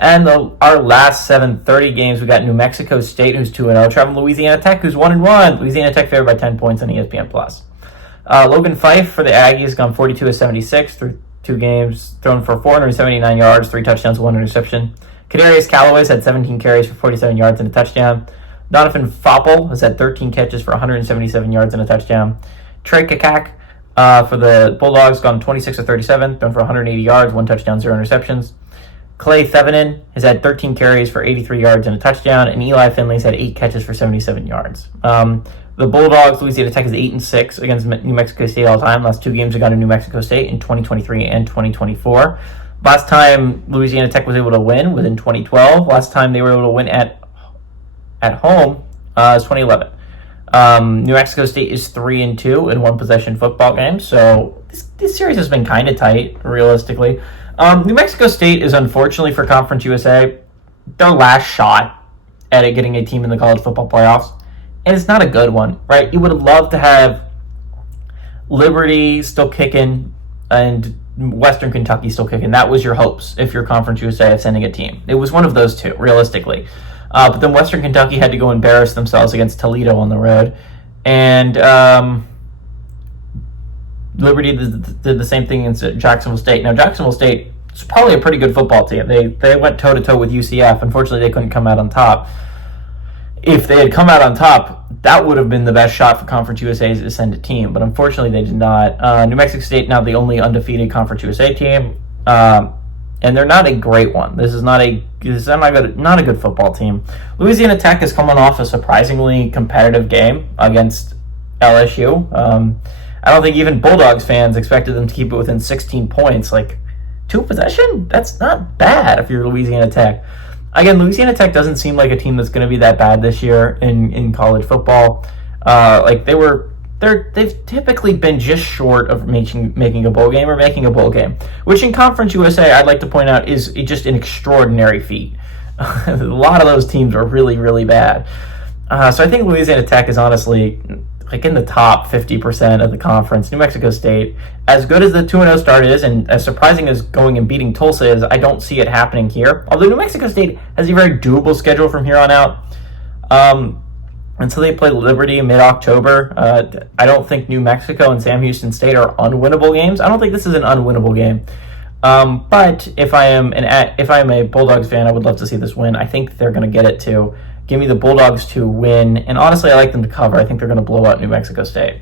And our last 7:30 games, we got New Mexico State, who's 2-0, traveling Louisiana Tech, who's 1-1. Louisiana Tech favored by 10 points on ESPN+. Logan Fife for the Aggies gone 42-76 through 2 games, thrown for 479 yards, 3 touchdowns, 1 interception. Kadarius Callaway's had 17 carries for 47 yards and a touchdown. Donovan Foppel has had 13 catches for 177 yards and a touchdown. Trey Kakak for the Bulldogs gone 26-37, thrown for 180 yards, 1 touchdown, 0 interceptions. Clay Thevenin has had 13 carries for 83 yards and a touchdown, and Eli Finley's had 8 catches for 77 yards. The Bulldogs, Louisiana Tech is 8-6 against New Mexico State all time. Last 2 games they got to New Mexico State in 2023 and 2024. Last time Louisiana Tech was able to win was in 2012. Last time they were able to win at home is 2011. New Mexico State is 3-2 in 1-possession football games, so this series has been kind of tight, realistically. New Mexico State is, unfortunately for Conference USA, their last shot at getting a team in the college football playoffs, and it's not a good one, right? You would love to have Liberty still kicking and Western Kentucky still kicking. That was your hopes if you're Conference USA of sending a team. It was one of those two, realistically. But then Western Kentucky had to go embarrass themselves against Toledo on the road, and Liberty did the same thing against Jacksonville State. Now, Jacksonville State is probably a pretty good football team. They went toe-to-toe with UCF. Unfortunately, they couldn't come out on top. If they had come out on top, that would have been the best shot for Conference USA to send a team. But unfortunately, they did not. New Mexico State now the only undefeated Conference USA team, and they're not a great one. This is not a good football team. Louisiana Tech is coming off a surprisingly competitive game against LSU. I don't think even Bulldogs fans expected them to keep it within 16 points. Like, 2 possession? That's not bad if you're Louisiana Tech. Again, Louisiana Tech doesn't seem like a team that's going to be that bad this year in college football. They've typically been just short of making a bowl game or making a bowl game, which in Conference USA, I'd like to point out, is just an extraordinary feat. A lot of those teams are really, really bad. So I think Louisiana Tech is honestly like in the top 50% of the conference. New Mexico State, as good as the 2-0 start is, and as surprising as going and beating Tulsa is, I don't see it happening here. Although New Mexico State has a very doable schedule from here on out. And so they play Liberty mid-October. I don't think New Mexico and Sam Houston State are unwinnable games. I don't think this is an unwinnable game. But if I am a Bulldogs fan, I would love to see this win. I think they're going to get it too. Give me the Bulldogs to win. And honestly, I like them to cover. I think they're going to blow out New Mexico State.